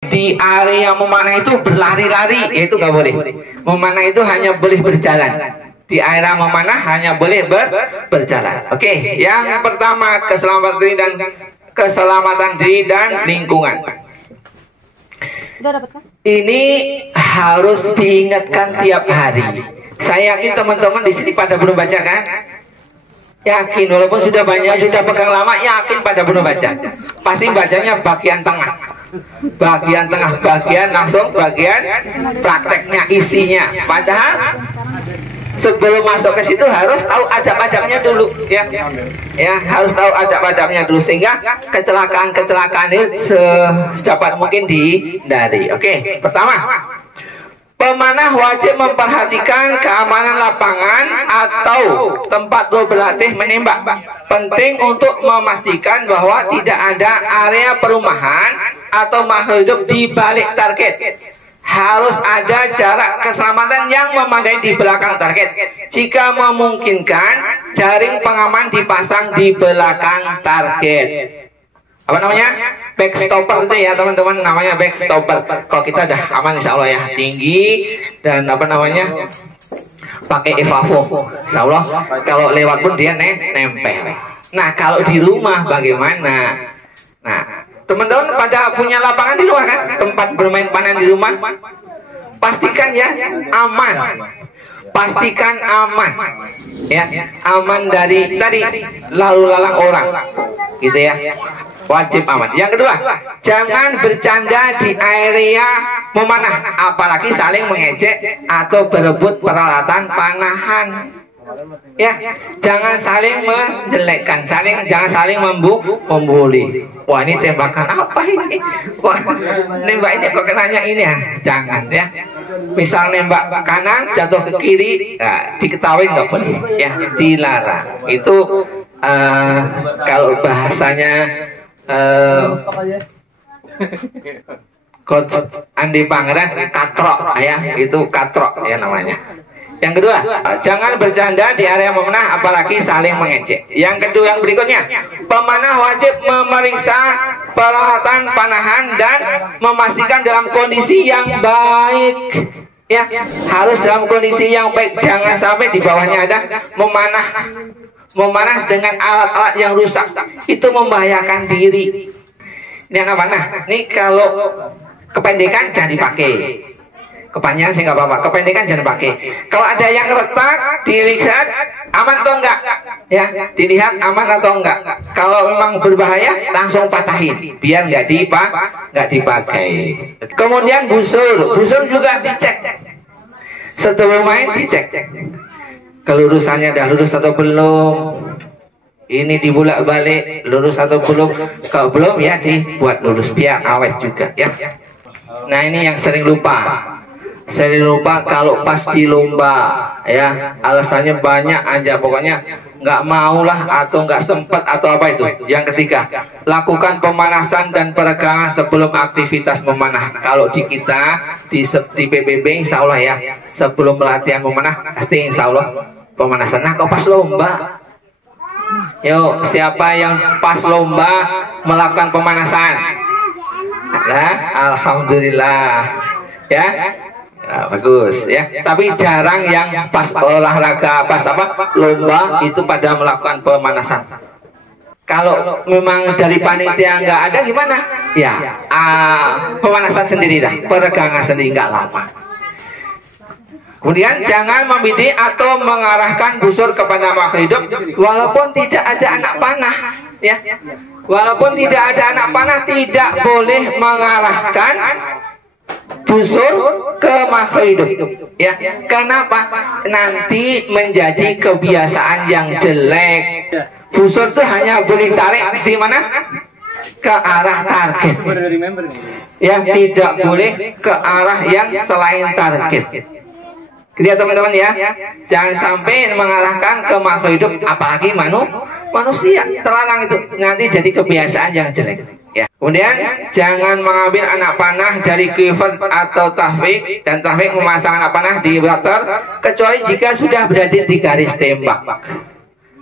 di area memanah itu berlari-lari, itu nggak boleh. Memanah itu hanya boleh berjalan. Di area memanah hanya boleh berjalan. Oke, yang pertama keselamatan diri dan lingkungan. Ini harus diingatkan tiap hari. Saya yakin teman-teman di sini pada belum baca kan? Yakin, walaupun sudah banyak, sudah pegang lama, yakin pada belum baca. Pasti bacanya bagian tengah, bagian langsung bagian prakteknya, isinya. Padahal sebelum masuk ke situ harus tahu adab-adabnya dulu, ya. Ya, harus tahu adab-adabnya dulu sehingga kecelakaan itu sedapat mungkin dihindari. Oke, pertama, pemanah wajib memperhatikan keamanan lapangan atau tempat berlatih menembak. Penting untuk memastikan bahwa tidak ada area perumahan atau makhluk hidup di balik target. Harus ada jarak keselamatan yang memadai di belakang target. Jika memungkinkan, jaring pengaman dipasang di belakang target. Apa namanya? Backstopper itu ya teman-teman, namanya backstopper. Kalau kita udah aman insya Allah ya, tinggi dan apa namanya, pakai Evavo, insya Allah kalau lewat pun dia nempel. Nah kalau di rumah bagaimana? Nah teman-teman pada punya lapangan di rumah kan, tempat bermain panah di rumah, pastikan ya aman. Pastikan aman, ya, aman dari tadi lalu lalang orang, gitu ya. Wajib aman. Yang kedua, jangan bercanda di area memanah, apalagi saling mengejek atau berebut peralatan panahan. Ya, jangan saling menjelekkan, jangan saling membuli. Wah ini tembakan apa ini? Wah nembak ini kok kenanya ini ya? Jangan ya. Misal nembak kanan jatuh ke kiri, nah, diketahui nggak boleh, ya dilarang. Itu kalau bahasanya Coach Andi Pangeran katrok ya, itu katrok ya namanya. Yang kedua, jangan bercanda di area memanah apalagi saling mengejek. Yang kedua, yang berikutnya, pemanah wajib memeriksa peralatan panahan dan memastikan dalam kondisi yang baik. Ya, harus dalam kondisi yang baik. Jangan sampai di bawahnya ada memanah dengan alat-alat yang rusak. Itu membahayakan diri. Ini anak panah. Nih kalau kependekan jangan dipakai. Kepanjangan sih nggak apa-apa, kependekan jangan pakai. Kalau ada yang retak, dilihat aman atau enggak, ya, dilihat aman atau enggak. Kalau memang berbahaya, langsung patahin, biar nggak dipakai. Kemudian busur juga dicek. Sebelum main dicek, kelurusannya dah lurus atau belum. Ini dibulak-balik, lurus atau belum. Kalau belum ya dibuat lurus, biar awet juga, ya. Nah ini yang sering lupa. Kalau pas di lomba ya, alasannya banyak aja, pokoknya nggak maulah atau nggak sempat atau apa itu. Yang ketiga, lakukan pemanasan dan peregangan sebelum aktivitas memanah. Kalau di kita di PBB insya Allah ya, sebelum pelatihan memanah pasti insya Allah pemanasan. Nah kalau pas lomba, yuk siapa yang pas lomba melakukan pemanasan? Nah, alhamdulillah ya. Nah, bagus ya, tapi jarang yang pas olahraga, pas apa lomba itu pada melakukan pemanasan. Kalau memang dari panitia nggak ada gimana? Ya, pemanasan sendiri dah, peregangan sendiri nggak lama. Kemudian jangan membidik atau mengarahkan busur kepada makhluk hidup walaupun tidak ada anak panah, ya. Walaupun tidak ada anak panah tidak boleh mengarahkan busur ke makhluk hidup, ya. Kenapa? Nanti menjadi kebiasaan yang jelek. Busur itu hanya boleh tarik di mana? Ke arah target, ya, tidak boleh ke arah yang selain target. Lihat teman-teman ya, jangan sampai mengarahkan ke makhluk hidup, apalagi manusia. Terlarang itu, nanti jadi kebiasaan yang jelek. Ya. Kemudian jangan mengambil anak panah dari quiver atau tahwik, dan tahwik memasang anak panah di water kecuali jika sudah berada di garis tembak.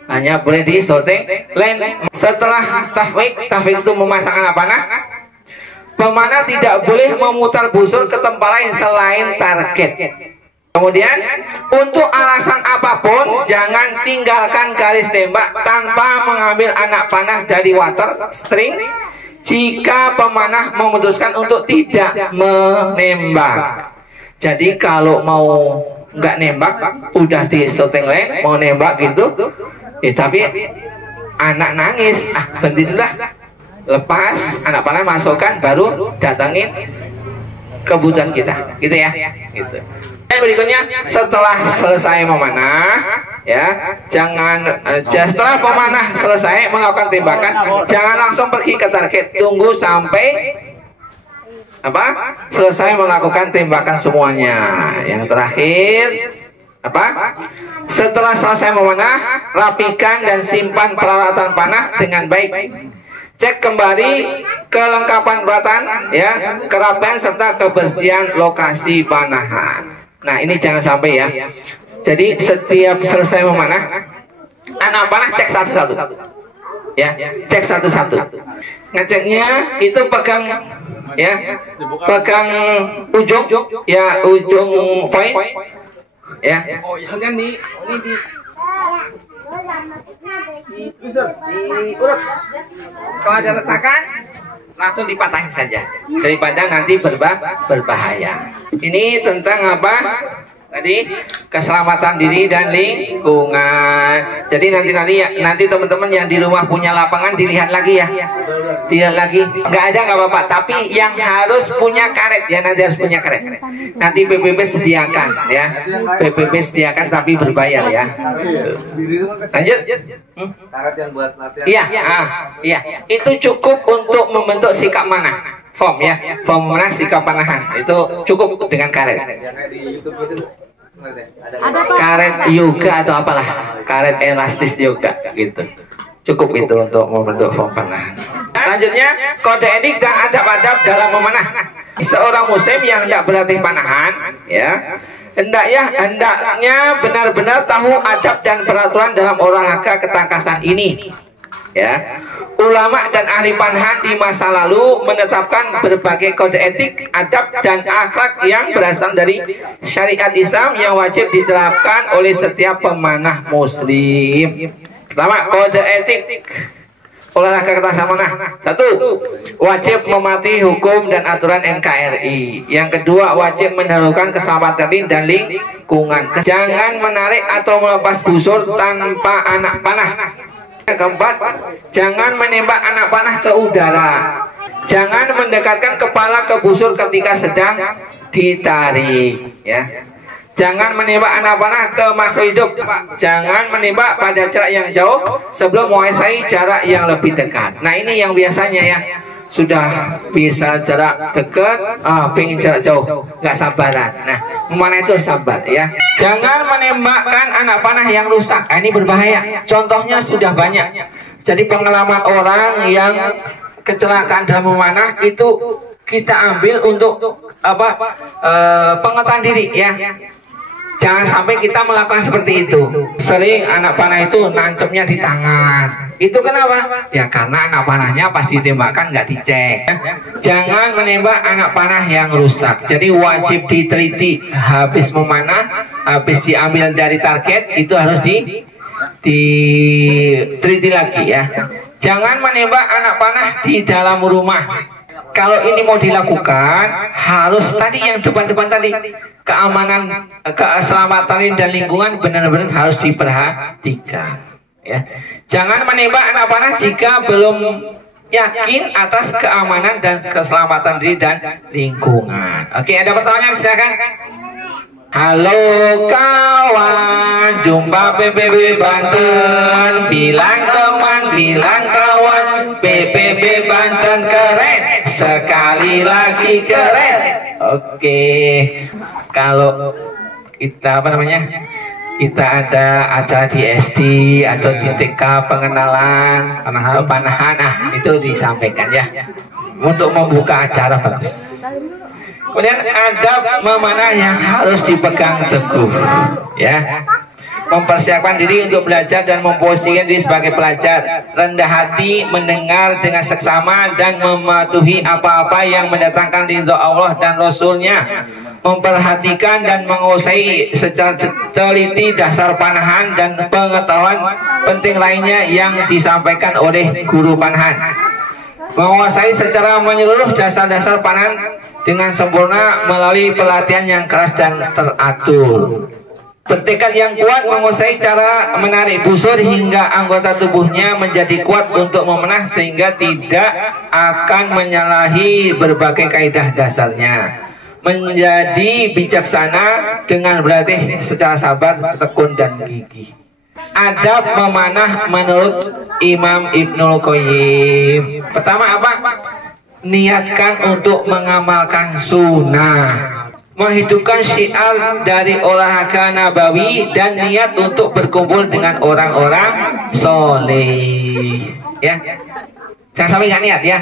Hanya boleh di shooting line. Setelah tahwik itu memasang anak panah, Pemanah tidak boleh memutar busur ke tempat lain selain target. Kemudian, untuk alasan apapun, jangan tinggalkan garis tembak tanpa mengambil anak panah dari water string jika pemanah memutuskan untuk tidak menembak. Jadi kalau mau nggak nembak, udah di shooting line, mau nembak gitu, tapi anak nangis, berhenti dulu lah, lepas anak panah, masukkan, baru datangin kebutuhan kita, gitu ya, gitu. Dan berikutnya, setelah selesai memanah, ya, setelah pemanah selesai melakukan tembakan, jangan langsung pergi ke target, tunggu sampai selesai melakukan tembakan semuanya. Yang terakhir, setelah selesai memanah, rapikan dan simpan peralatan panah dengan baik. Cek kembali kelengkapan peralatan, ya, kerapian serta kebersihan lokasi panahan. Nah, ini jangan sampai ya. Jadi setiap selesai memanah, anak panah cek satu-satu, ya, cek satu-satu. Ngeceknya itu pegang, ya, pegang ujung, ya, ujung poin, ya. Pegang di urut. Kalau ada retakan, langsung dipatahin saja daripada nanti berbahaya. Ini tentang apa? Tadi keselamatan diri dan lingkungan. Jadi nanti teman-teman yang di rumah punya lapangan dilihat lagi ya, dilihat lagi. Nggak ada nggak apa-apa, tapi yang harus punya karet ya, nanti harus punya karet. Nanti PBB sediakan ya, PBB sediakan tapi berbayar ya. Lanjut. Karet yang buat latihan. Iya, iya. Itu cukup untuk membentuk sikap manah. Form ya, form manah sikap panahan itu cukup dengan karet. Karet yoga atau apalah, karet elastis yoga gitu. Cukup itu untuk membentuk form panahan. Selanjutnya, kode etik dan adab-adab dalam memanah. Seorang muslim yang hendak berlatih panahan, ya, hendaknya benar-benar tahu adab dan peraturan dalam olahraga ketangkasan ini. Ya, ulama dan ahli panahan di masa lalu menetapkan berbagai kode etik, adab dan akhlak yang berasal dari syariat Islam yang wajib diterapkan oleh setiap pemanah muslim. Pertama, kode etik olahraga ketangkasan manah. 1. Wajib mematuhi hukum dan aturan NKRI. Yang kedua, wajib mendahulukan keselamatan diri dan lingkungan. Jangan menarik atau melepas busur tanpa anak panah. Yang keempat, jangan menembak anak panah ke udara. Jangan mendekatkan kepala ke busur ketika sedang ditarik, ya. Jangan menembak anak panah ke makhluk hidup. Jangan menembak pada jarak yang jauh sebelum menguasai jarak yang lebih dekat. Nah, ini yang biasanya ya, sudah bisa jarak dekat, pengen jarak jauh, nggak sabaran. Nah, mana itu sabar ya. Jangan menembakkan anak panah yang rusak. Ini berbahaya. Contohnya sudah banyak. Jadi pengalaman orang yang kecelakaan dalam memanah itu kita ambil untuk pengetahuan diri ya. Jangan sampai kita melakukan seperti itu. Sering anak panah itu nancapnya di tangan. Itu kenapa? Ya karena anak panahnya pas ditembakkan nggak dicek. Jangan menembak anak panah yang rusak. Jadi wajib diteliti habis memanah, habis diambil dari target itu harus diteliti lagi ya. Jangan menembak anak panah di dalam rumah. Kalau ini mau dilakukan, harus tadi yang depan-depan tadi, keamanan, keselamatan dan lingkungan benar-benar harus diperhatikan. Ya, jangan menembak anak panah jika belum yakin atas keamanan dan keselamatan diri dan lingkungan. Oke, ada pertanyaan silakan. Halo kawan, jumpa PBB Banten. Bilang teman, bilang kawan, PBB Banten keren. Sekali lagi keren. Oke, kalau kita kita ada acara di SD atau di TK pengenalan panahan, itu disampaikan ya, untuk membuka acara bagus. Kemudian adab memanah yang harus dipegang teguh ya. mempersiapkan diri untuk belajar dan memposisikan diri sebagai pelajar, rendah hati, mendengar dengan seksama dan mematuhi apa-apa yang mendatangkan ridho Allah dan Rasulnya, memperhatikan dan menguasai secara teliti dasar panahan dan pengetahuan penting lainnya yang disampaikan oleh guru panahan, menguasai secara menyeluruh dasar-dasar panahan dengan sempurna melalui pelatihan yang keras dan teratur, bertekad yang kuat, menguasai cara menarik busur hingga anggota tubuhnya menjadi kuat untuk memanah sehingga tidak akan menyalahi berbagai kaidah dasarnya, menjadi bijaksana dengan berlatih secara sabar, tekun dan gigih. Adab memanah menurut Imam Ibnul Qayyim. Pertama apa? Niatkan untuk mengamalkan sunnah, menghidupkan syiar dari olahraga nabawi dan niat untuk berkumpul dengan orang-orang soleh. Ya, jangan sampai nggak niat ya.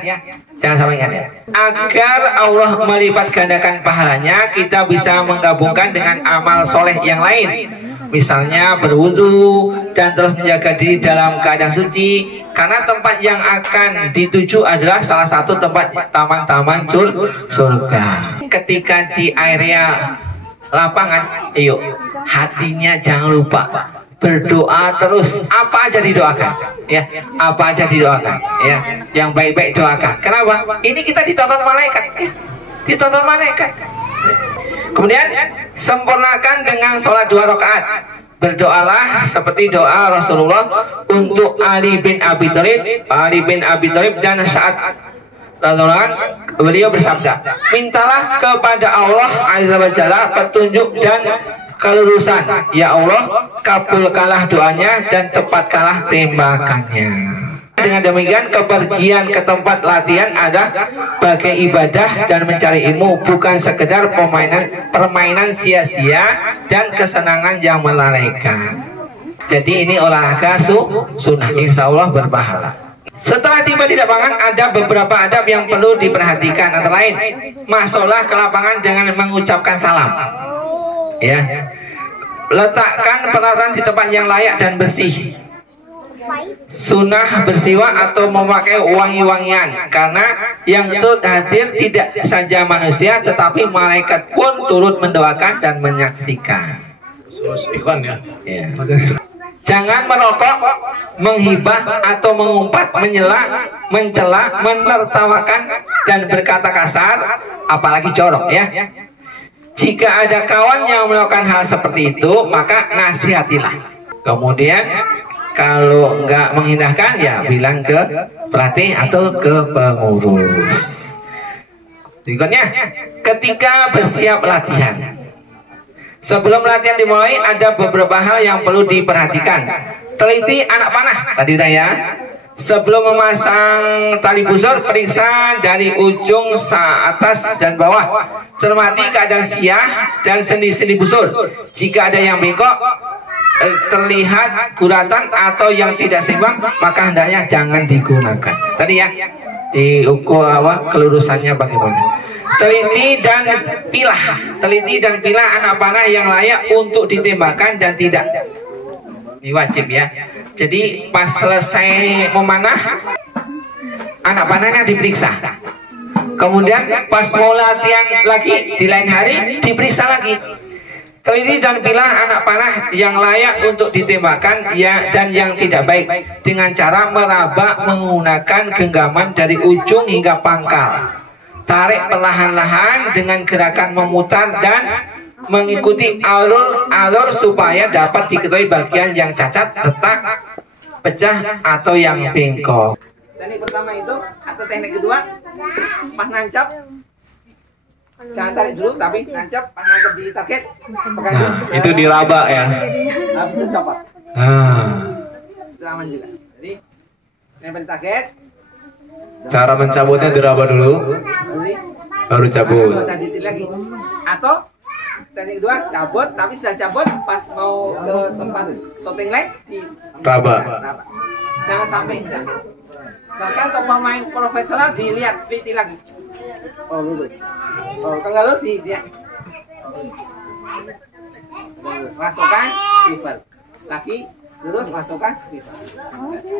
Jangan sampai nggak niat. Agar Allah melipat gandakan pahalanya, kita bisa menggabungkan dengan amal soleh yang lain. Misalnya berwudu dan terus menjaga diri dalam keadaan suci, karena tempat yang akan dituju adalah salah satu tempat taman-taman surga. Ketika di area lapangan, yuk hatinya jangan lupa berdoa terus, apa aja didoakan ya, apa aja didoakan ya, yang baik-baik doakan. Kenapa? Ini kita ditonton malaikat ya, ditonton malaikat. Kemudian sempurnakan dengan sholat 2 rakaat. Berdoalah seperti doa Rasulullah untuk Ali bin Abi Thalib dan saat beliau bersabda, mintalah kepada Allah Azza wa Jalla petunjuk dan kelurusan. Ya Allah, kabulkanlah doanya dan tepatkanlah tembakannya. Dengan demikian, kepergian ke tempat latihan adalah bagai ibadah dan mencari ilmu, bukan sekedar permainan sia-sia dan kesenangan yang melalaikan. Jadi ini olahraga sunnah, insya Allah berpahala. Setelah tiba di lapangan, ada beberapa adab yang perlu diperhatikan. Antara lain, masuklah ke lapangan dengan mengucapkan salam. Ya, letakkan peralatan di tempat yang layak dan bersih. Sunnah bersiwak atau memakai wangi-wangian, karena yang turut hadir tidak saja manusia tetapi malaikat pun turut mendoakan dan menyaksikan. Iklan ya. Jangan merokok, menghibah atau mengumpat, mencela, menertawakan dan berkata kasar, apalagi jorok ya. Jika ada kawan yang melakukan hal seperti itu, maka nasihatilah. Kemudian kalau nggak mengindahkan, ya bilang ke pelatih atau ke pengurus. Berikutnya, ketika bersiap latihan. Sebelum latihan dimulai, ada beberapa hal yang perlu diperhatikan. Teliti anak panah, tadi ya. Sebelum memasang tali busur, periksa dari ujung atas dan bawah. Cermati keadaan siah dan sendi-sendi busur. Jika ada yang bengkok, terlihat guratan atau yang tidak seimbang, maka hendaknya jangan digunakan. Tadi ya, diukur kelurusannya bagaimana. Teliti dan pilah anak panah yang layak untuk ditembakkan dan tidak. Ini wajib ya. Jadi pas selesai memanah, anak panahnya diperiksa. Kemudian pas mau latihan lagi di lain hari, diperiksa lagi. Teliti dan pilah anak panah yang layak untuk ditembakkan ya, dan yang tidak baik dengan cara meraba menggunakan genggaman dari ujung hingga pangkal. Tarik perlahan-lahan dengan gerakan memutar dan mengikuti alur supaya dapat diketahui bagian yang cacat, retak, pecah atau yang bengkok. Teknik pertama itu atau teknik kedua, pas nancap jangan tarik dulu, tapi nancap, pas nancap di target nah, itu diraba ya. Habis itu copot. Itu aman juga. Jadi nempel target. Cara mencabutnya diraba dulu, baru cabut. Nggak usah ditil lagi. Atau teknik kedua, cabut, tapi sudah cabut pas mau ke tempat shooting line di raba. Jangan sampai enggak. Bahkan kalau pemain profesional dilihat teliti lagi. Oh lurus. Oh kalau lurus sih dia. Masukkan swivel. laki lurus masukkan.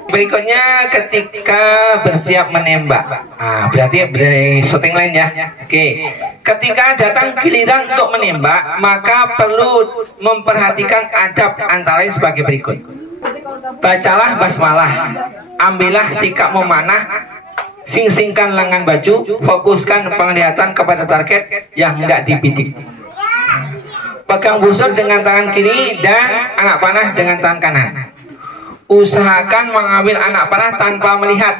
Berikutnya ketika bersiap menembak. Nah, berarti dari syuting lain ya. Oke. Ketika datang giliran untuk menembak, maka perlu memperhatikan adab antara lain sebagai berikut. Bacalah basmalah, ambillah sikap memanah, sing-singkan lengan baju, fokuskan penglihatan kepada target yang hendak dibidik. Pegang busur dengan tangan kiri dan anak panah dengan tangan kanan. Usahakan mengambil anak panah tanpa melihat.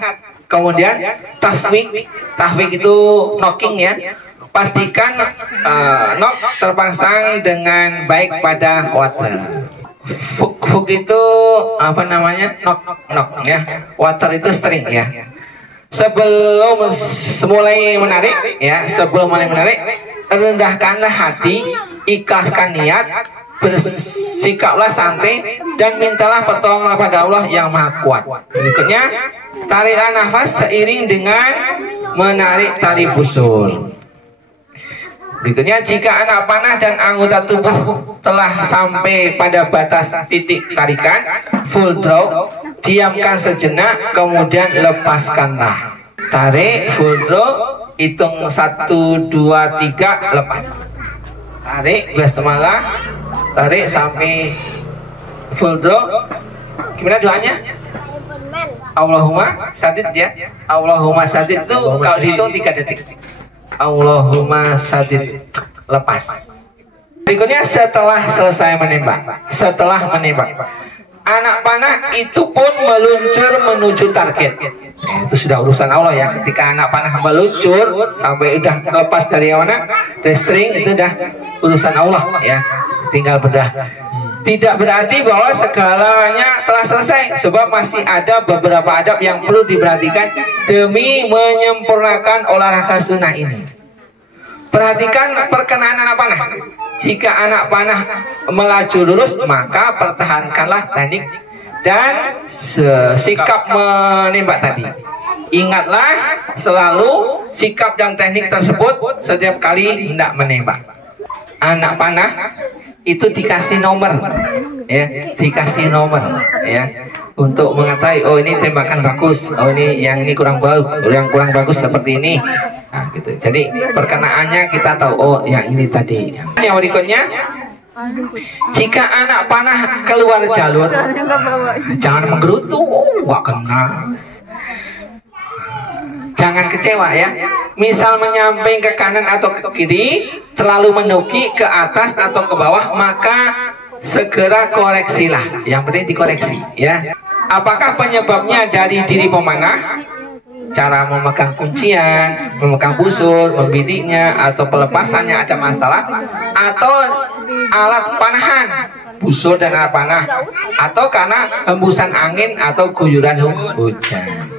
Kemudian tahwik itu knocking ya. Pastikan knock terpasang dengan baik pada water. Fuk itu apa namanya? Knock ya. Water itu string ya. Sebelum mulai menarik ya, rendahkanlah hati, ikhlaskan niat, bersikaplah santai dan mintalah pertolongan pada Allah yang Maha Kuat. Berikutnya, tariklah nafas seiring dengan menarik tali busur. Berikutnya, jika anak panah dan anggota tubuh telah sampai pada batas titik tarikan full draw, diamkan sejenak, kemudian lepaskanlah. Tarik full draw, hitung 1, 2, 3, lepas. Tarik basmalah, tarik sampai full draw. Gimana doanya? Allahumma sadid ya. Allahumma sadid itu kalau dihitung 3 detik. Allahumma sadid, lepas. Berikutnya setelah selesai menembak, anak panah itu pun meluncur menuju target. Itu sudah urusan Allah ya. Ketika anak panah meluncur sampai udah lepas dari mana, dari string, itu udah urusan Allah ya. Tinggal bedah. Tidak berarti bahwa segalanya telah selesai, sebab masih ada beberapa adab yang perlu diperhatikan demi menyempurnakan olahraga sunnah ini. Perhatikan perkenaan anak panah. Jika anak panah melaju lurus, maka pertahankanlah teknik dan sikap menembak tadi. Ingatlah selalu sikap dan teknik tersebut setiap kali hendak menembak. Anak panah itu dikasih nomor ya, untuk mengetahui, oh ini tembakan bagus, oh ini yang ini kurang bagus seperti ini. Nah, gitu. Jadi perkenaannya kita tahu, oh yang ini tadi. Yang berikutnya, jika anak panah keluar jalur, jangan menggerutu, nggak kena. Jangan kecewa ya. Misal menyamping ke kanan atau ke kiri, terlalu menuki ke atas atau ke bawah, maka segera koreksilah. Yang penting dikoreksi ya. Apakah penyebabnya dari diri pemanah, cara memegang kuncian, memegang busur, membidiknya, atau pelepasannya ada masalah, atau alat panahan, busur dan alat panah, atau karena hembusan angin atau guyuran hujan.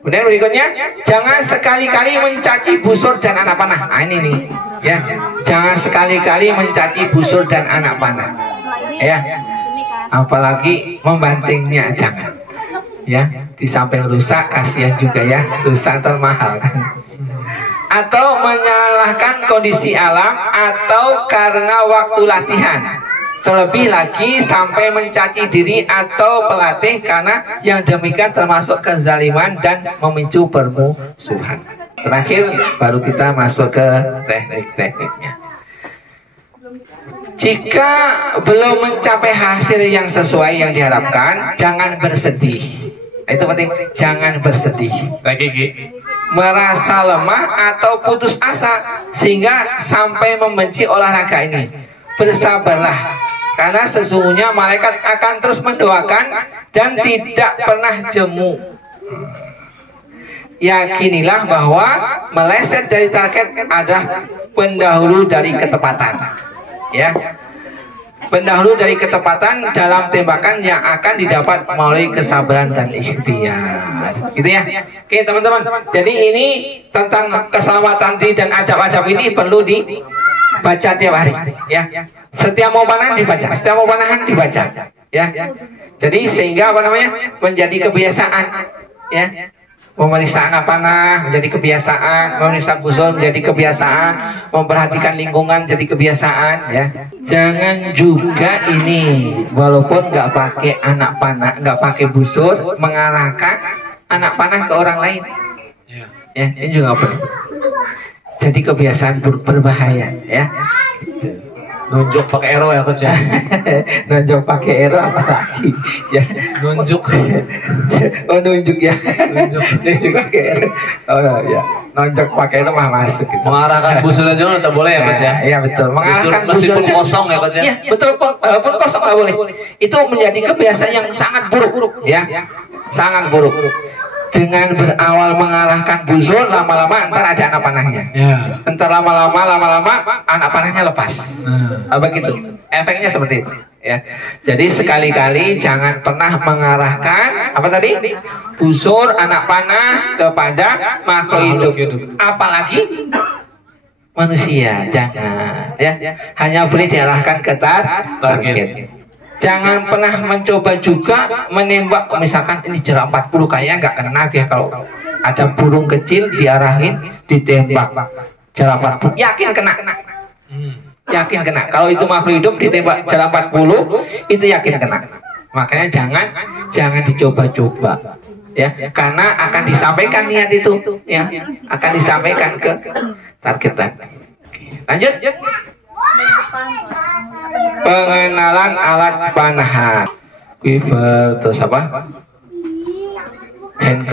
Kemudian berikutnya, jangan sekali-kali mencaci busur dan anak panah. Nah, ini nih, ya, jangan sekali-kali mencaci busur dan anak panah, ya, apalagi membantingnya jangan, ya, di samping rusak kasihan juga ya, rusak termahal kan. Atau menyalahkan kondisi alam atau karena waktu latihan. Terlebih lagi sampai mencaci diri atau pelatih, karena yang demikian termasuk kezaliman dan memicu permusuhan. Terakhir baru kita masuk ke teknik-tekniknya. Jika belum mencapai hasil yang sesuai yang diharapkan, jangan bersedih. Itu penting, jangan bersedih. Merasa lemah atau putus asa sehingga sampai membenci olahraga ini. Bersabarlah, karena sesungguhnya malaikat akan terus mendoakan dan tidak pernah jemu. Yakinilah bahwa meleset dari target adalah pendahulu dari ketepatan, ya, pendahulu dari ketepatan dalam tembakan yang akan didapat melalui kesabaran dan ikhtiar. Gitu ya. Oke teman-teman, jadi ini tentang keselamatan diri dan adab-adab ini perlu dibaca tiap hari, ya. Setiap mau panahan dibaca, setiap mau panahan dibaca, ya. Jadi sehingga apa namanya, menjadi kebiasaan, ya. Memeriksa anak panah menjadi kebiasaan, memeriksa busur menjadi kebiasaan, memperhatikan lingkungan jadi kebiasaan ya. Jangan juga ini walaupun nggak pakai anak panah, nggak pakai busur, mengarahkan anak panah ke orang lain. Ya, ini juga perlu. Jadi kebiasaan berbahaya ya. Nunjuk pakai ero ya coach ya. Nunjuk pakai ero apa lagi? Ya, Nunjuk. oh nunjuk ya. Nunjuk pakai ero. Oh ya, nunjuk pakai ero mah masuk. Gitu. Mengarahkan busur aja nggak boleh ya coach ya. Iya betul. Mengarahkan busur meskipun busur kosong ya coach ya. Iya betul, pun kosong nggak boleh. Itu menjadi kebiasaan yang sangat buruk ya, sangat buruk. Dengan berawal mengarahkan busur, lama-lama ntar ada anak panahnya. Ya. Ntar lama-lama anak panahnya lepas. Begitu. Efeknya seperti itu. Ya. Jadi sekali-kali jangan pernah mengarahkan apa tadi? Busur anak panah kepada makhluk hidup. Apalagi manusia, jangan. Ya. Hanya boleh diarahkan ke target. Jangan pernah mencoba juga menembak, misalkan ini jarak 40 kayaknya nggak kena ya, kalau ada burung kecil diarahin ditembak jarak 40 yakin kena. Yakin kena. Kalau itu makhluk hidup ditembak jarak 40 itu yakin kena. Makanya jangan dicoba-coba ya, karena akan disampaikan niat itu ya, akan disampaikan ke target tadi. Lanjut. Pengenalan alat panahan, quiver, terus apa? Hand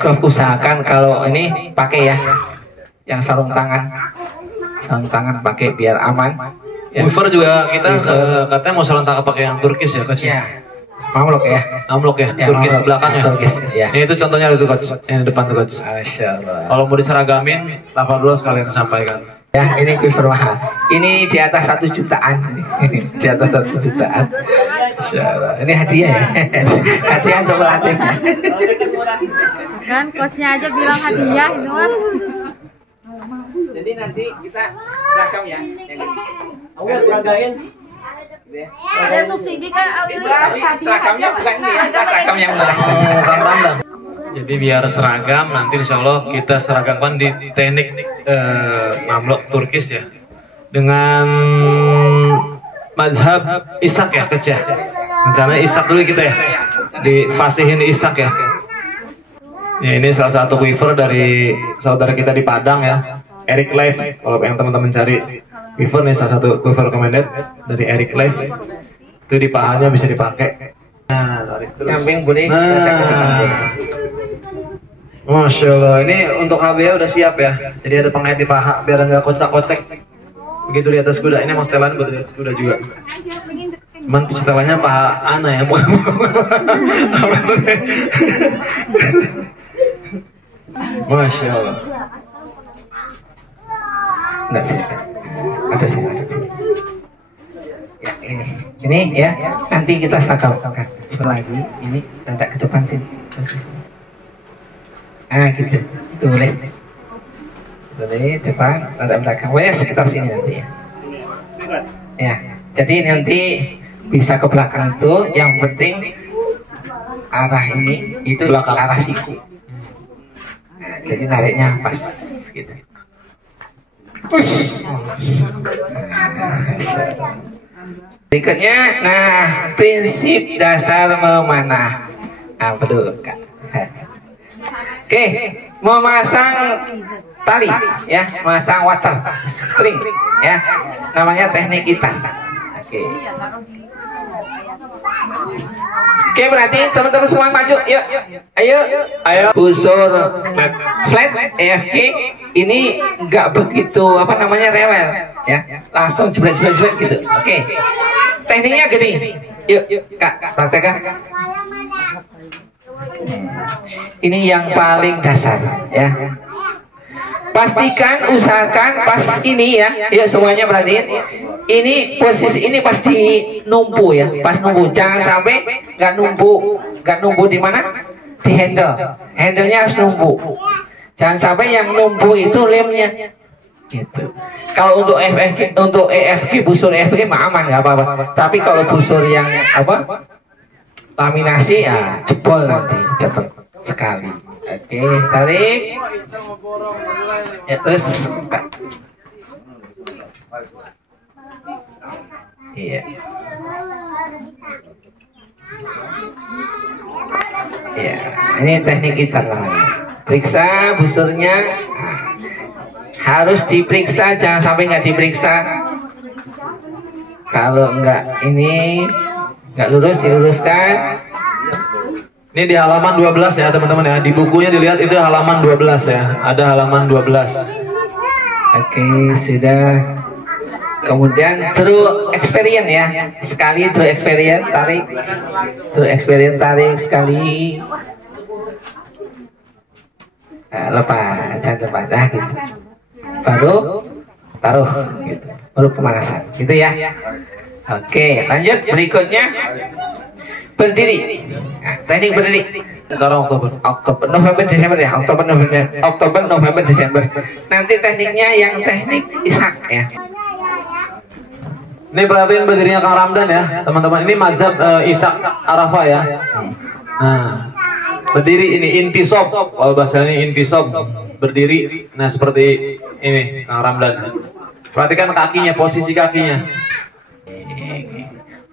glove usahakan kalau ini pakai ya, yang sarung tangan pakai biar aman. Ya. Quiver juga kita katanya mau sarung tangan pakai yang Turkis ya coach. Ya. Mamluk ya. Turkis belakangnya. Turkis, ya. Ini itu contohnya itu coach, yang di depan tuh coach. Masya Allah. Kalau mau diseragamin, lapor dulu sekalian sampaikan. Ya, ini quiver mahal. Ini di atas 1 jutaan. Di atas 1 jutaan. Masya Allah. Ini hadiah ya. Hadiah untuk pelatih. Kan coachnya aja bilang hadiah itu mah. Jadi nanti kita seragam ya. Awal peragain. Ada subsidi kan Awili. Tapi seragamnya bukan ini ya. Seragam yang murah. Jadi biar seragam, nanti insya Allah kita seragamkan di teknik mamluk Turkis ya, dengan mazhab Ishaq ya coach ya. Rencananya Ishaq dulu kita ya, difasihin Ishaq ya. Ya ini salah satu quiver dari saudara kita di Padang ya, Eric Life. Kalau yang teman-teman cari quiver nih, salah satu quiver recommended dari Eric Life. Itu di pahanya bisa dipakai. Nah, tarik terus. Nyamping boleh. Masya Allah, ini untuk HBA udah siap ya. Jadi ada pengait di paha biar nggak kocak-kocek. Begitu di atas kuda, ini mau setelan buat di atas kuda juga. Cuman setelannya paha Ana ya. Masya Allah. Nggak sih. Ada sih. Ya ini ya. Nanti kita seragamkan. Lagi ini tanda ke depan sini. Ah gitu, itu boleh depan, ada belakang, sekitar sini nanti ya. Ya, jadi nanti bisa ke belakang itu, yang penting arah ini itu belakang arah siku. Nah, jadi nariknya pas gitu. Berikutnya, nah prinsip dasar memanah. Nah, betul Kak. Oke, memasang tali ya, memasang water string ya, namanya teknik kita. Oke, berarti teman-teman semua maju, yuk, ayo, busur flat EFG ini nggak begitu apa namanya rewel ya, langsung jebret gitu. Oke, tekniknya gini, yuk Kak, praktekkan. Ini yang paling dasar ya. Pastikan, usahakan pas ini ya, ya semuanya perhatiin. Ini posisi ini pasti numpu ya, pas numpu. Jangan sampai nggak numpu di mana? Di handle-nya harus numpu. Jangan sampai yang numpu itu lemnya. Gitu. Kalau untuk EFG busur EFG mah aman nggak apa-apa. Tapi kalau busur yang apa? laminasi ya jebol nanti cepet sekali. Oke, tarik ya, terus buka. Iya. Ya, ini teknik kita namanya. Periksa busurnya. Nah, harus diperiksa, jangan sampai nggak diperiksa. Kalau nggak ini nggak lurus, diluruskan. Ini di halaman 12 ya teman-teman ya. Di bukunya dilihat itu halaman 12 ya. Ada halaman 12. Oke, sudah. Kemudian true experience ya. Sekali true experience, tarik. True experience, tarik sekali. Nah, lepas, jangan lepas, dah gitu. Baru taruh gitu. Baru pemanasan, gitu ya. Oke, lanjut berikutnya. Berdiri. Nah, teknik berdiri. Sekarang Oktober, November, Desember ya. Oktober, November, Desember. Nanti tekniknya yang teknik Ishak ya. Ini perhatiin berdirinya Kang Ramdan ya, teman-teman. Ini mazhab Ishak Arafah ya. Nah, berdiri ini intisob, kalau bahasanya intisob, berdiri. Nah, seperti ini Kang Ramdan. Perhatikan kakinya, posisi kakinya.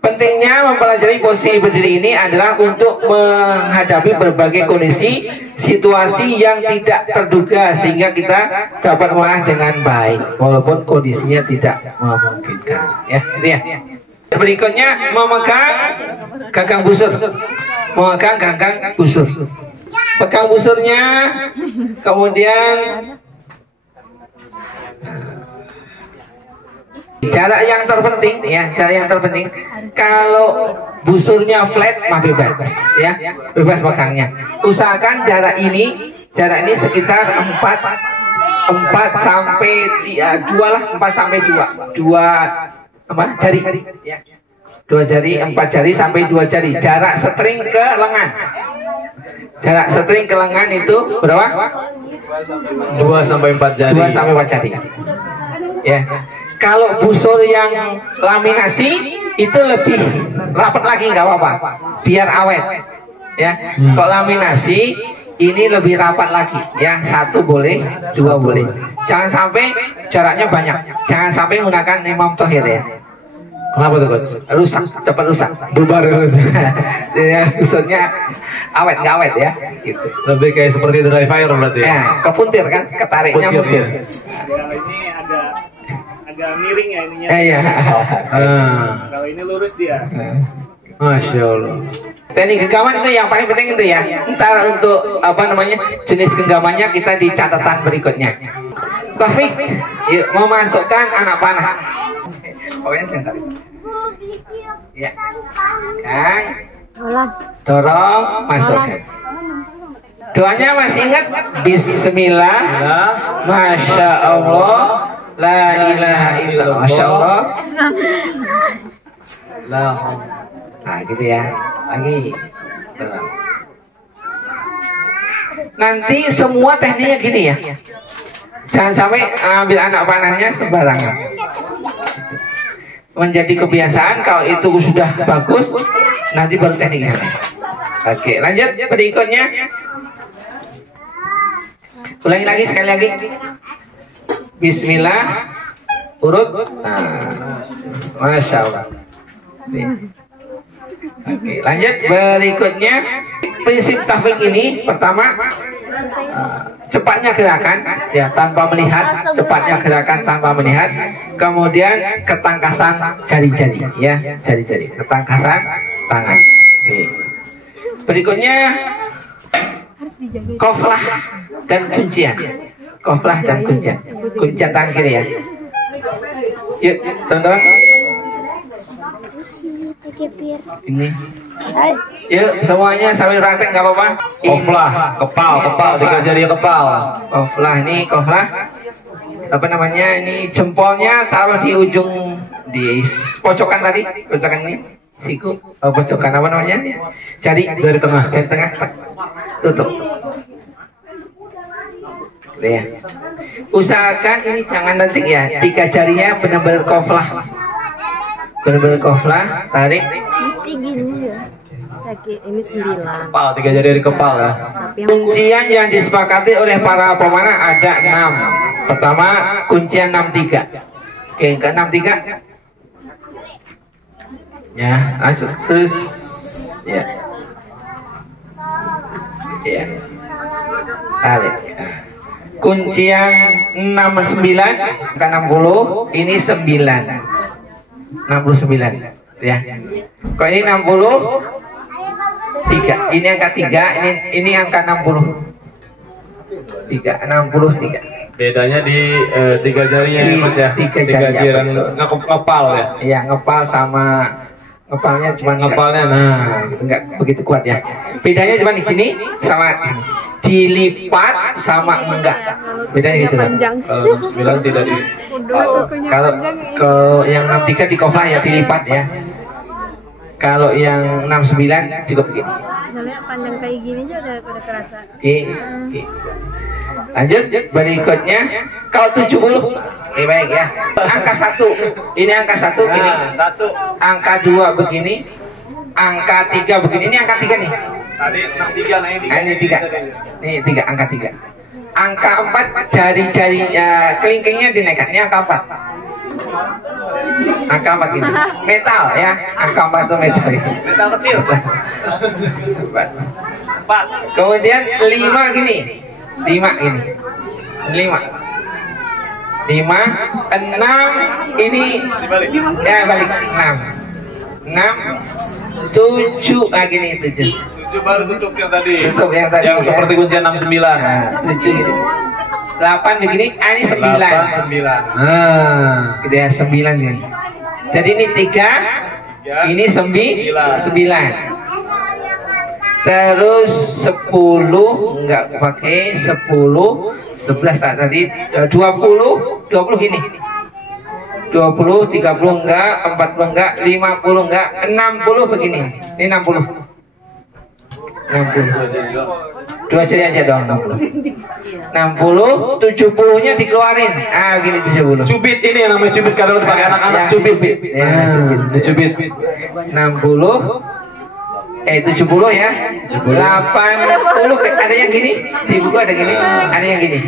Pentingnya mempelajari posisi berdiri ini adalah untuk menghadapi berbagai kondisi, situasi yang tidak terduga sehingga kita dapat mengolah dengan baik walaupun kondisinya tidak memungkinkan. Ya, gitu ya. Berikutnya memegang gagang busur. Memegang gagang busur. Pegang busurnya, kemudian jarak yang terpenting ya, jarak yang terpenting kalau busurnya flat mah bebas ya, bebas pegangnya. Usahakan jarak ini sekitar 4 sampai 2 lah, 4 sampai 2 apa jari ya. 2 jari, 4 jari sampai 2 jari. Jarak string ke lengan. Jarak string ke lengan itu berapa? 2 sampai 4 jari. 2 sampai 4 jari. Ya. Kalau busur yang laminasi itu lebih rapat lagi, nggak apa-apa, biar awet ya. Kalau laminasi ini lebih rapat lagi ya, 1 boleh, 2 boleh. Jangan sampai jaraknya banyak, jangan sampai menggunakan Imam Thohir ya. Kenapa tuh coach? Rusak, cepat rusak, Bubar rusak. ya, busurnya awet nggak awet ya gitu. Lebih kayak seperti dry fire berarti ya. Ya, kepuntir kan, ketariknya puntir. Ini agak miring ya ininya. Iya. Kalau ini lurus dia. Masya Allah. Teknik genggaman itu yang paling penting itu ya. Ntar untuk apa namanya jenis genggamannya kita di catatan berikutnya. Taufik, yuk memasukkan anak panah. Pokoknya sebentar. Ya. Kang, dorong, masukkan. Doanya masih ingat? Bismillah, Masya Allah, La ilaha illallah, Masya Allah. Nah gitu ya. Lagi. Nanti semua tekniknya gini ya. Jangan sampai ambil anak panahnya sembarangan. Menjadi kebiasaan, kalau itu sudah bagus, nanti baru tekniknya. Oke, lanjut berikutnya. Ulangi lagi sekali lagi. Bismillah, urut. Nah, Masya Allah. Oke, lanjut berikutnya. Prinsip tahfiq ini pertama, cepatnya gerakan ya tanpa melihat, cepatnya gerakan tanpa melihat. Kemudian ketangkasan jari-jari ya, jari-jari, ketangkasan tangan. Oke. Berikutnya koflah dan kuncian. Koflah dan kuncian. Kuncian tangan kiri ya. Yuk, teman-teman. Ini. Yuk, semuanya sambil praktek nggak apa-apa. Koflah, kepal, 3 jari kepal. Koflah ini, koflah. Apa namanya? Ini jempolnya taruh di ujung di pojokan tadi, pojokan ini. Siku, pojokan apa namanya? Jari tengah, jari tengah. Tutup. Ya. Usahakan ini jangan nanti ya, 3 jarinya benar-benar koflah. Benar-benar koflah, tarik. Mesti gini ya. Ini 9. Kepal, 3 jari dari kepal ya. Tapi yang Kuncian yang disepakati oleh para pemanah ada 6. Pertama kuncian 63. Oke, ke 63. Ya, masuk terus. Ya. Ya. Tarik. Kuncian 69 ke 60 ini 9. 69 ya. Kok ini 60 3. Ini angka 3, ini angka 60. 63. Bedanya di 3 jarinya ya, Mas ya. 3 3 jari. jari ngepal ya. Iya, ngepal sama ngepalnya cuma Ngepalnya nah. enggak begitu kuat ya. Bedanya cuma di sini sama dilipat sama enggak. Bedanya gitu loh. panjang. Kalau 69 tidak di Kalau yang 63 di kofah ya dilipat ya. Kalau yang 69 cukup begini. Misalnya panjang kayak gini aja udah kerasa. Oke. Lanjut berikutnya kalau 70 baik ya. Angka 1. Ini angka 1 gini. Satu. Angka 2 begini. Angka 3 begini. Ini angka 3 nih. Tadi 63 nah ini. Ini 3. Ini 3 angka 3. Angka 4 jari-jari kelingkingnya dinaikkan. Ini angka 4. Angka 4 gitu. Metal ya. Angka 4 itu metal ya. Metal kecil. 4. Kemudian 5 gini. 5 gini. 5. 5, 6 ini ya balik 6. 7 gini 7. 7 baru tutup yang tadi. Tutup yang tadi. Yang ya. seperti kuncian 69. Nah, 7 gini. 8 begini, ini 9. 8, 9. Nah, gitu ya 9 gini. Jadi ini 3, ini 9. Terus 10 enggak pakai 10, 11 tak tadi 20 gini. 20, 30 enggak, 40 enggak, 50 enggak, 60 begini. Ini 60. 60. 2 jari aja dong 60. 60, 70-nya dikeluarin. Gini 70. Cubit ini yang namanya cubit kalau dipakai anak-anak Ya, cubit. ya, cubit. Dicubit. 60 70 ya. 80 ada yang gini di buku ada gini, ada yang gini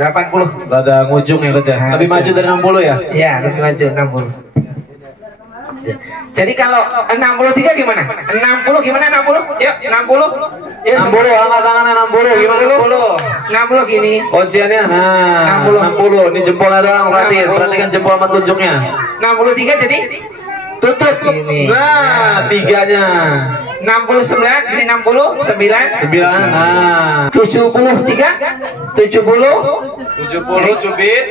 80. Ada ngujung ya kerja. Lebih maju dari 60 ya? Iya, lebih maju 60. Jadi kalau 63 gimana? 60 gimana 60? Yuk 60. Yuk 60 angkat tangannya 60 gimana 60 gini. Kunciannya nah 60. Ini jempolnya doang perhatikan jempol sama tunjuknya. 63 jadi Tutup. Ini. Nah, 3-nya. 69 ini 60 9 Nah 73 70 cubit.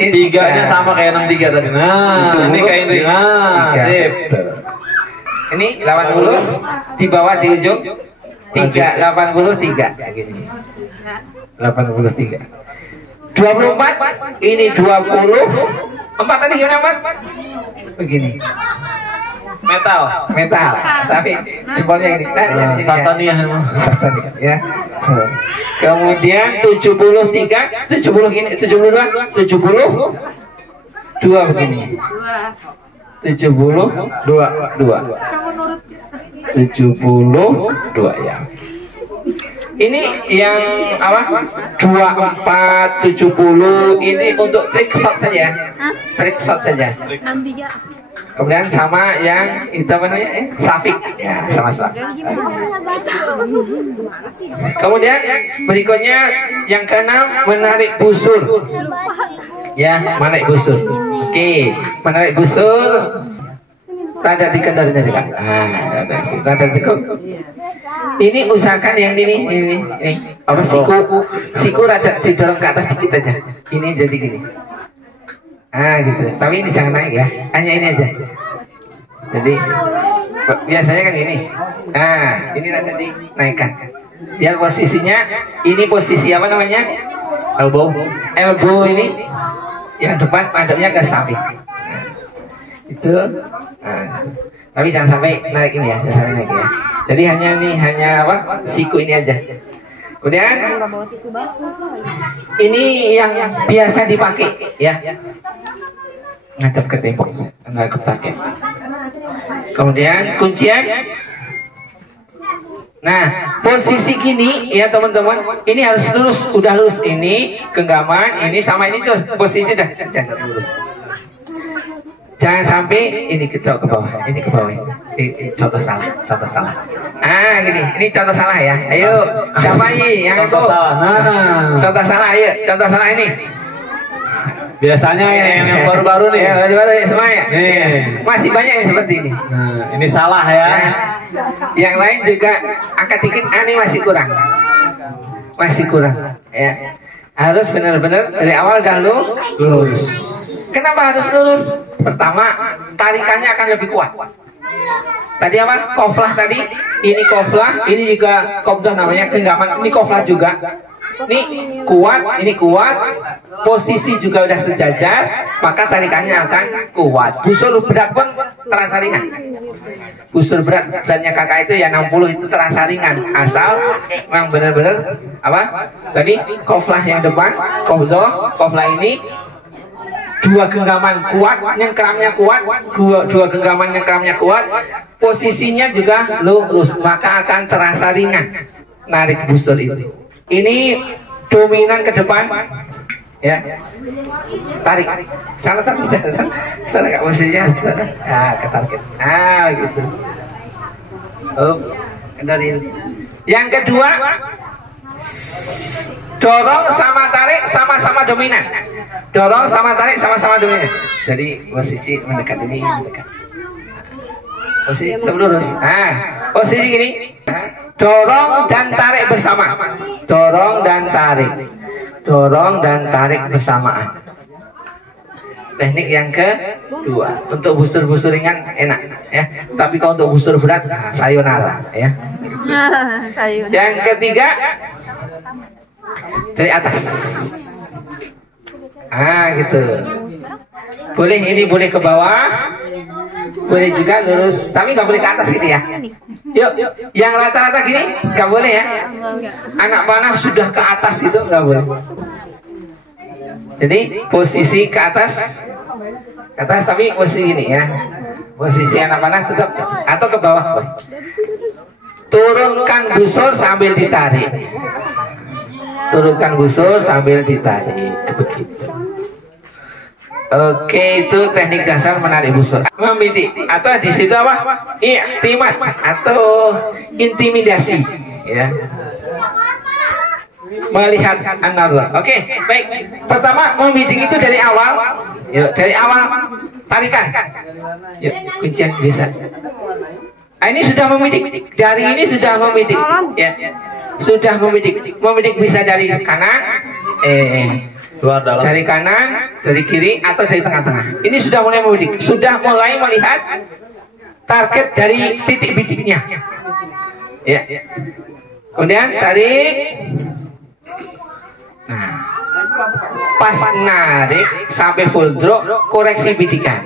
ini 3-nya sama kayak 63 tadi. Nah, ini kayak ini. Nah, sip. Ini 80 di bawah di ujung 83 gini. 83. 24 ini 20. 4 tadi gimana 4? Begini. Metal, tapi jempolnya ini. Sasaniyah emang. Sasaniyah ya. Kemudian 73, 70 gini, 72, 2 begini. 72 ya. Ini yang apa? 24, 70 ini untuk trick shot saja. Trick shot saja. 63. Kemudian sama yang itu apa namanya? Safik. Ya, sama Safik. Kemudian berikutnya yang keenam menarik busur. Ya, menarik busur. Oke, menarik busur. Tanda dikendalinya juga. Tanda tikuk. Ini usahakan yang ini. Apa siku rada didorong ke atas dikit aja. Ini jadi gini. Gitu. Tapi ini jangan naik ya. Hanya ini aja. Jadi biasanya kan ini. Ini rada dinaikkan. Biar posisinya ini posisi apa namanya? Elbow ini yang depan madepnya ke samping. Itu tapi jangan sampai naik ini ya, jangan sampai naik ya. Jadi hanya apa? Siku ini aja. Kemudian ini yang biasa dipakai ya. Ngadep ke tembok, enggak kepake. Kemudian kuncian Nah, posisi gini ya teman-teman, ini harus lurus, udah lurus ini genggaman, ini sama ini tuh posisi dah jaga lurus. Jangan sampai ini ke bawah, ini ke bawah. Ini contoh salah, contoh salah. Ah, gini, ini contoh salah ya. Ayo, siapa ini yang Contoh itu? salah. Nah, Contoh salah, ayo, contoh salah ini. biasanya yang baru-baru nih. Ya, baru-baru ya semua ya. Nih. Masih banyak yang seperti ini. Nah, ini salah ya. Yang lain juga angkat dikit, ini masih kurang. Masih kurang. Ya. Harus benar-benar dari awal dahulu lurus. Kenapa harus lurus? Pertama, tarikannya akan lebih kuat. Tadi apa? Koflah tadi. Ini koflah, ini juga kobdah namanya, genggaman. Ini koflah juga. Ini kuat, posisi juga udah sejajar, maka tarikannya akan kuat. Busur berat pun terasa ringan. Busur beratnya kakak itu ya 60 itu terasa ringan, asal memang benar-benar apa? Tadi koflah yang depan, koflah ini dua genggaman kuat, nyengkeramnya kuat, dua genggaman nyengkeramnya kuat, posisinya juga lurus, maka akan terasa ringan narik busur itu. Ini dominan ke depan, ya, tarik, sana nggak posisinya, sana, ke target, gitu. Kendarin. Yang kedua, dorong sama tarik sama-sama dominan. Dorong sama tarik sama-sama dominan. Jadi posisi mendekat ini mendekat. Posisi lurus. Posisi gini. Dorong dan tarik bersama. Dorong dan tarik. Dorong dan tarik bersamaan. Teknik yang kedua. Untuk busur-busur ringan enak ya. Tapi kalau untuk busur berat sayonara ya. Yang ketiga, dari atas. Gitu. Boleh ini boleh ke bawah, boleh juga lurus, tapi nggak boleh ke atas gitu ya. Yuk, yang rata-rata gini nggak boleh ya. Anak panah sudah ke atas itu nggak boleh. Jadi posisi ke atas tapi posisi gini ya. Posisi anak panah tetap atau ke bawah. Turunkan busur sambil ditarik. Turunkan busur sambil ditarik. Begitu. Oke, itu teknik dasar menarik busur. Membidik atau di situ apa? I'timad atau intimidasi, ya. Melihat an-nazar. Oke, baik. Pertama, membidik itu dari awal. Yuk, dari awal tarikan. Yuk, kuncian bisa. Ini sudah membidik. Dari ini sudah membidik, ya. Sudah membidik. Membidik bisa dari kanan, Luar dalam. dari kanan, dari kiri, atau dari tengah-tengah. Ini sudah mulai membidik, sudah mulai melihat target dari titik bidiknya. Ya. Kemudian tarik. Nah, pas narik sampai full drop, koreksi bidikan.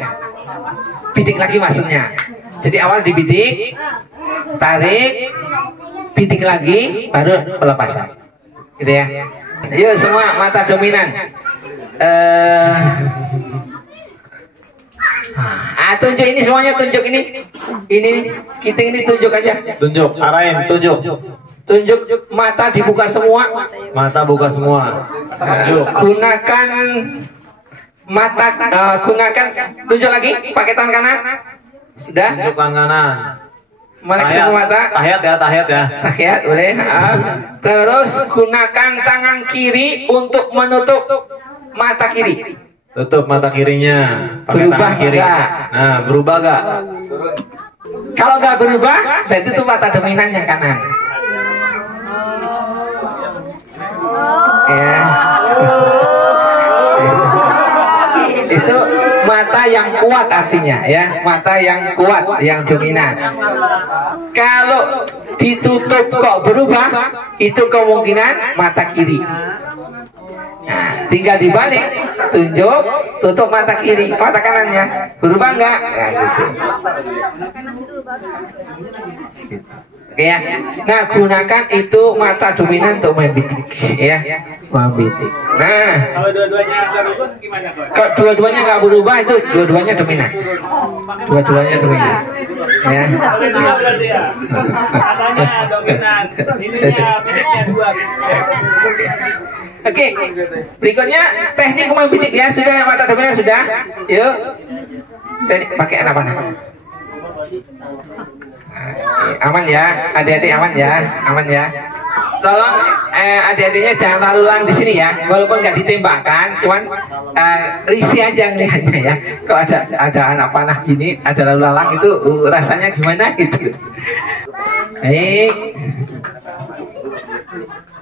Bidik lagi maksudnya. Jadi awal dibidik, tarik, bidik lagi, baru pelepasan. Gitu ya. Yuk semua mata dominan. Tunjuk ini semuanya, tunjuk ini. Ini kita ini tunjuk aja. Tunjuk, arahin, tunjuk. Tunjuk mata dibuka semua. Mata buka semua. Gunakan mata, gunakan tunjuk lagi pakai tangan kanan. Sudah? Tunjuk tangan kanan. Melek semua mata. Tahiyat ya, tahiyat ya. Tahiyat boleh. Terus gunakan tangan kiri untuk menutup mata kiri. Tutup mata kirinya. Pakai Berubah tangan kiri. enggak? Nah, berubah gak? Kalau nggak berubah, berarti itu mata dominan yang kanan. Ya. Itu mata yang kuat artinya ya, mata yang kuat, yang dominan. Kalau ditutup kok berubah, itu kemungkinan mata kiri. Nah, tinggal dibalik, tunjuk, tutup mata kiri, mata kanannya berubah enggak? Nah, gitu. Oke ya. Nah, gunakan itu mata dominan untuk membidik ya. membidik. Nah, Kalau dua-duanya nggak berubah gimana Coach? kalau dua-duanya nggak berubah itu dua-duanya dominan. Dua-duanya dominan. Ya. Kalau dua berarti ya. Katanya dominan. Ininya bidiknya dua gitu. Oke, berikutnya teknik membidik ya, sudah mata dominan sudah. Yuk, teknik pakai apa? Aman ya, adik-adik aman ya, aman ya. Tolong adik-adiknya jangan lalu lalang di sini ya, walaupun nggak ditembakkan, cuman risih aja ngelihatnya ya. Kalau ada anak panah gini, ada lalu lalang itu rasanya gimana gitu. Baik.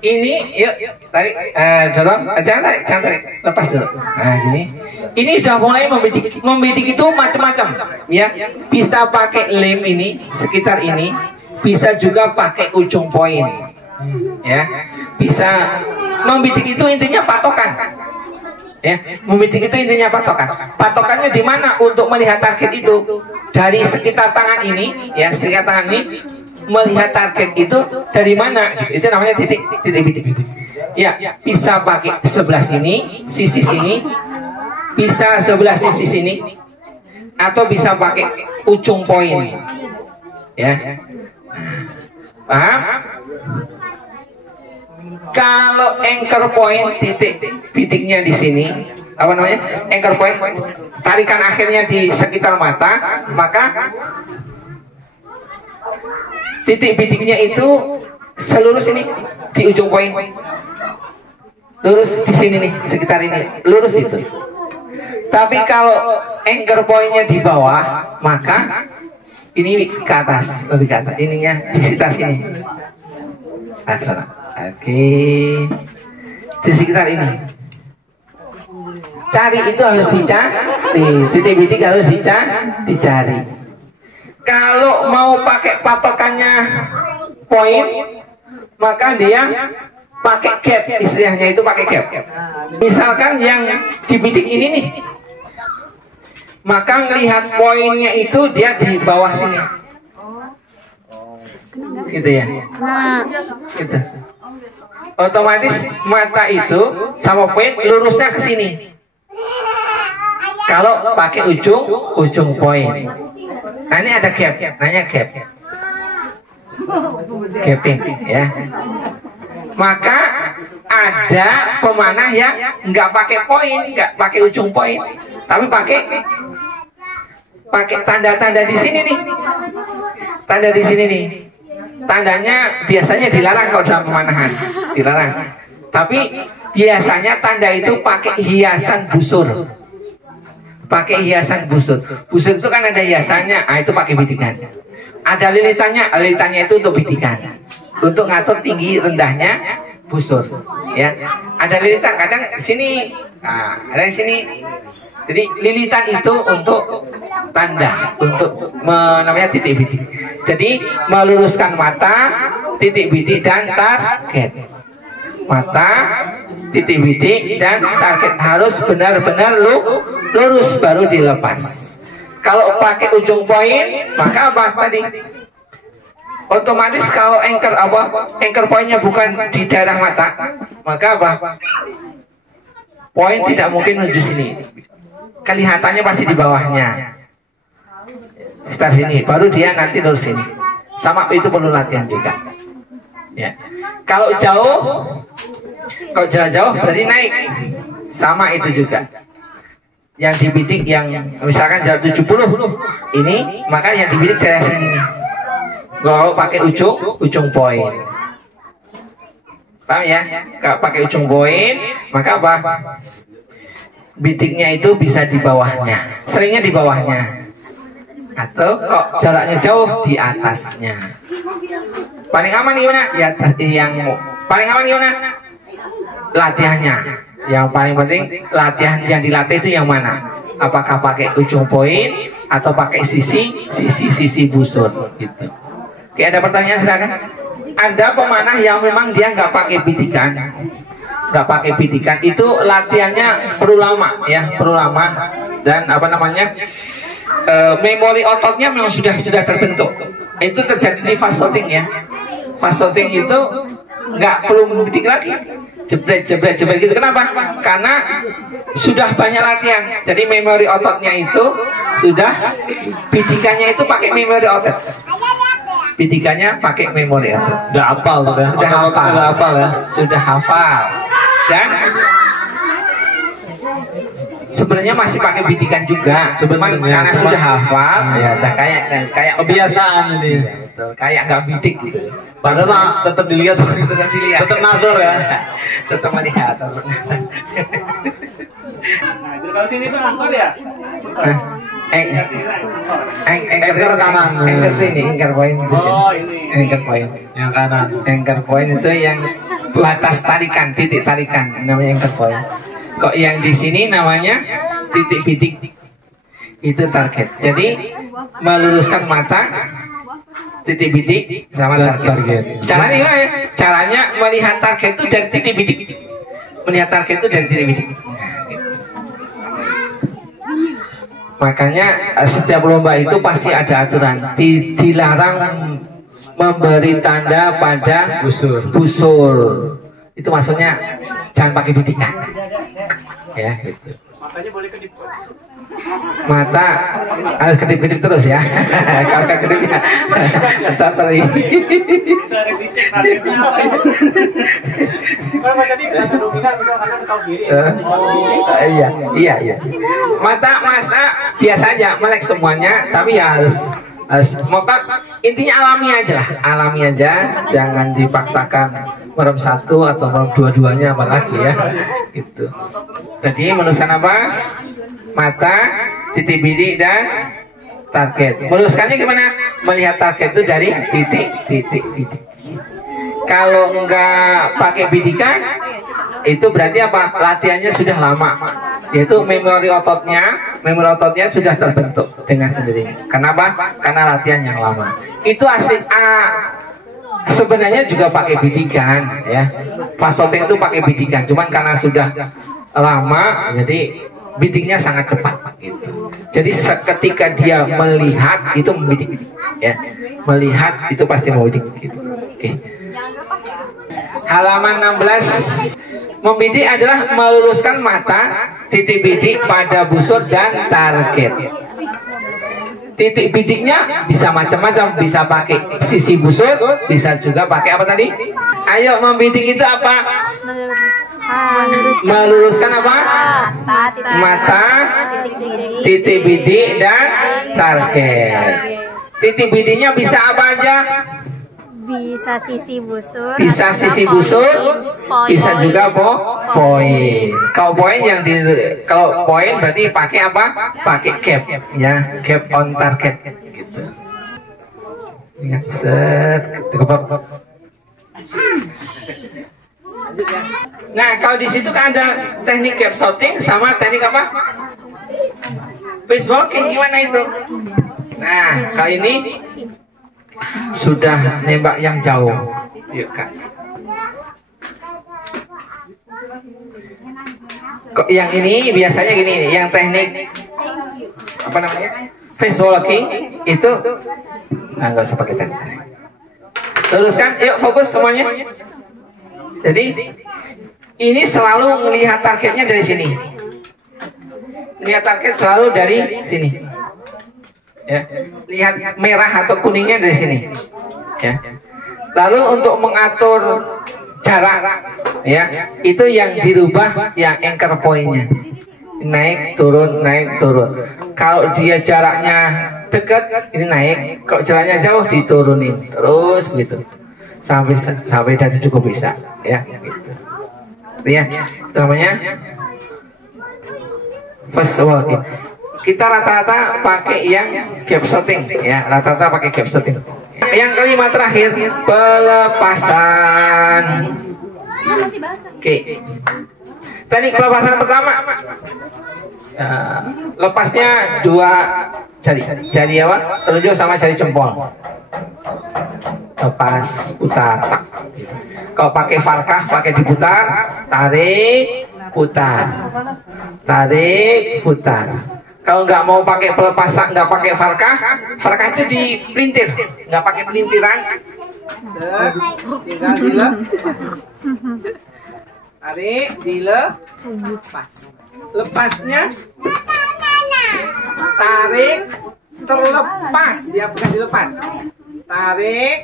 Ini yuk tarik dorong, jangan tarik, lepas dulu. Nah gini, ini sudah mulai membidik itu macam-macam ya. Bisa pakai lem ini sekitar ini, bisa juga pakai ujung poin ya. Bisa membidik itu intinya patokan ya. Membidik itu intinya patokan. Patokannya di mana untuk melihat target itu? Dari sekitar tangan ini ya, sekitar tangan ini. Melihat target itu dari mana? Itu namanya titik bidik. Ya, bisa pakai sebelah sini, sisi sini, bisa sebelah sisi sini, atau bisa pakai ujung poin. Ya, paham? Kalau anchor point titik bidiknya di sini, apa namanya? Anchor point, tarikan akhirnya di sekitar mata, maka titik bidiknya itu selurus ini di ujung poin, lurus di sini nih, sekitar ini, lurus itu. Tapi kalau anchor pointnya di bawah, maka ini ke atas, lebih ke atas, ininya di sekitar sini. Nah, sana. Oke, di sekitar ini. Cari itu harus dicari, titik bidik harus dicari. Kalau mau pakai patokannya poin, maka dia pakai gap, istilahnya itu pakai gap. Misalkan yang dibidik ini nih, maka melihat poinnya itu dia di bawah sini, gitu ya. Gitu. Otomatis mata itu sama poin lurusnya ke sini. Kalau pakai ujung poin. Nah ini ada gap, namanya gap, gapping ya. Maka ada pemanah yang nggak pakai poin, nggak pakai ujung poin, tapi pakai tanda-tanda di sini nih, tanda di sini nih. Tandanya biasanya dilarang kalau dalam pemanahan, dilarang. Tapi biasanya tanda itu pakai hiasan busur. Pakai hiasan busur. Busur itu kan ada hiasannya, nah itu pakai bidikan. Ada lilitannya itu untuk bidikan, untuk ngatur tinggi rendahnya busur. Ya, ada lilitan kadang di sini, nah, ada di sini. Jadi lilitan itu untuk tanda, untuk namanya titik bidik. Jadi meluruskan mata, titik bidik dan target. Mata, titik bidik dan target harus benar-benar lurus baru dilepas. Kalau pakai ujung poin, maka apa tadi? Otomatis kalau anchor poinnya bukan di daerah mata, maka apa? Poin tidak mungkin menuju sini. Kelihatannya pasti di bawahnya. Sekitar sini, baru dia nanti lurus sini. Sama itu perlu latihan juga. Ya. Kalau jauh berarti naik. Sama itu juga. Yang dibidik yang misalkan jarak 70 ini, maka yang dibidik dari sini. Kalau pakai ujung poin. Paham ya? Kalau pakai ujung poin, maka apa? Bidiknya itu bisa di bawahnya. Seringnya di bawahnya. Atau kok jaraknya jauh di atasnya. Paling aman gimana? Ya, yang paling aman gimana? Latihannya. Yang paling penting latihan yang dilatih itu yang mana? Apakah pakai ujung poin atau pakai sisi busur gitu. Oke, ada pertanyaan silakan. Ada pemanah yang memang dia nggak pakai bidikan, itu latihannya perlu lama ya, perlu lama dan apa namanya memori ototnya memang sudah terbentuk. Itu terjadi di fast shooting ya. Fast shooting itu nggak perlu membidik lagi, jebret gitu. Kenapa? Karena sudah banyak latihan. Jadi memori ototnya itu sudah, bidikannya itu pakai memori otot. Bidikannya pakai memori otot. Udah hafal tuh ya. Sudah hafal. Udah hafal ya. Sudah hafal. Dan sebenarnya masih pakai bidikan juga, cuman karena sudah hafal, ya udah kayak Kebiasaan ini. betul, kayak nggak bidik gitu. Padahal mah tetap dilihat, tetap nazar ya. Tetap melihat. Nah, jadi kalau sini tuh angkor ya? Anchor rekaman. Anchor ini, anchor point di sini. Oh, ini. Anchor point. Yang kanan. Anchor point itu yang batas tarikan, titik tarikan, namanya anchor point. Kok yang di sini namanya titik bidik, itu target. Jadi meluruskan mata, titik bidik sama target. Caranya gimana ya? Caranya melihat target itu dari titik bidik. Melihat target itu dari titik bidik. Makanya setiap lomba itu pasti ada aturan. Dilarang memberi tanda pada busur. Itu maksudnya jangan pakai bidikan. Ya, gitu. Matanya boleh kedip. Mata harus kedip-kedip terus ya. Kalau nggak kedip ya, ntar tadi. Kita harus dicek targetnya apa ya. Kalau tadi ada dominan bisa karena tahu diri. Iya. Mata biasa aja, melek semuanya, tapi ya harus mata intinya alami aja, jangan dipaksakan merem satu atau merem dua-duanya apalagi ya, gitu. Jadi meluruskan apa? Mata, titik bidik dan target. Meluruskannya gimana? Melihat target itu dari titik. Kalau enggak pakai bidikan, itu berarti apa? Latihannya sudah lama. Yaitu memori ototnya sudah terbentuk dengan sendirinya. Kenapa? Karena latihan yang lama. Itu asli sebenarnya juga pakai bidikan ya. Pas shooting itu pakai bidikan, cuman karena sudah lama jadi bidiknya sangat cepat gitu. Jadi ketika dia melihat itu membidik ya. Melihat itu pasti membidik gitu. Oke. Halaman 16. Membidik adalah meluruskan mata, titik bidik pada busur dan target. Titik bidiknya bisa macam-macam, bisa pakai sisi busur, bisa juga pakai apa tadi? Ayo, membidik itu apa? Meluruskan apa? Mata, titik bidik dan target. Titik bidiknya bisa apa aja? Bisa sisi busur, bisa juga poin. Kalau poin kalau poin berarti pakai apa? Pakai gap ya, gap on target gitu. Ingat set. Nah, kalau di situ kan ada teknik gap shooting sama teknik apa? Face walking, gimana itu? Nah, kali ini sudah nembak yang jauh. Yuk, Kak. Kok yang ini biasanya gini nih, yang teknik apa namanya? Face walking itu nggak usah pakai teknik. Luruskan, yuk fokus semuanya. Jadi ini selalu melihat targetnya dari sini. Lihat target selalu dari sini. Ya, lihat merah atau kuningnya dari sini ya. Lalu untuk mengatur jarak ya, itu yang dirubah yang anchor pointnya, naik turun. Kalau dia jaraknya dekat ini naik, kalau jaraknya jauh diturunin terus begitu sampai dari cukup bisa ya gitu. Ya, itu namanya first walking. Kita rata-rata pakai yang gap shooting ya, rata-rata pakai gap shooting. Yang kelima terakhir, pelepasan. Oke. Teknik pelepasan pertama, lepasnya dua jari apa? Telunjuk sama jari jempol. Lepas, putar. Kalau pakai farkah, pakai diputar, tarik, putar. Kalau nggak mau pakai pelepasan, nggak pakai farkah itu dipelintir, nggak pakai pelintiran. Tinggal Tarik, dilepas. Lepasnya tarik, terlepas ya, bukan dilepas. Tarik,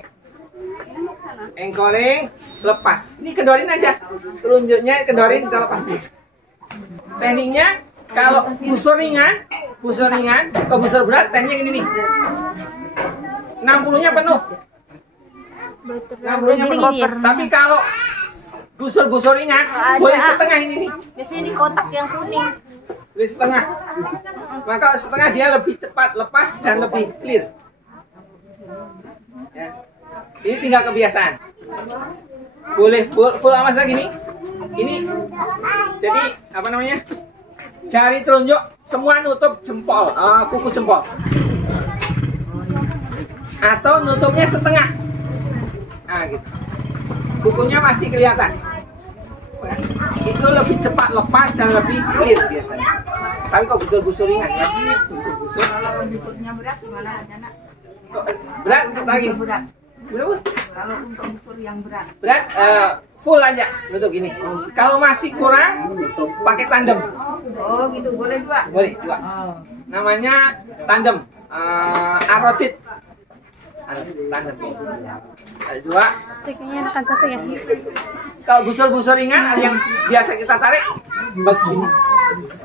engkoling, lepas. Ini kendorin aja. Telunjuknya kendorin, kita lepas. Tekniknya kalau busur ringan, ke busur berat, tekniknya gini nih. 60-nya penuh. 60-nya penuh. Tapi kalau busur ringan, boleh setengah ini nih. Biasanya di kotak yang kuning. Boleh setengah. Maka setengah dia lebih cepat lepas dan lebih clear. Ya. Ini tinggal kebiasaan. Boleh full amas lagi nih. Ini jadi apa namanya? Jari telunjuk semua nutup jempol, kuku jempol. Atau nutupnya setengah. Nah, gitu. Kukunya masih kelihatan. Itu lebih cepat lepas dan lebih clear biasanya. Tapi kok busur-busur ringan ya? Busur-busur. Kalau bukurnya berat gimana Nak? Kok berat lagi? Berat. Berapa? Kalau untuk bukur yang berat. Berat full aja nutup gini. Kalau masih kurang pakai tandem. Oh gitu, boleh juga. Boleh juga. Namanya tandem. Arotit. Tandem. Ada dua. Tekniknya akan satu ya. Kalau busur-busur ringan yang biasa kita tarik bagus ini.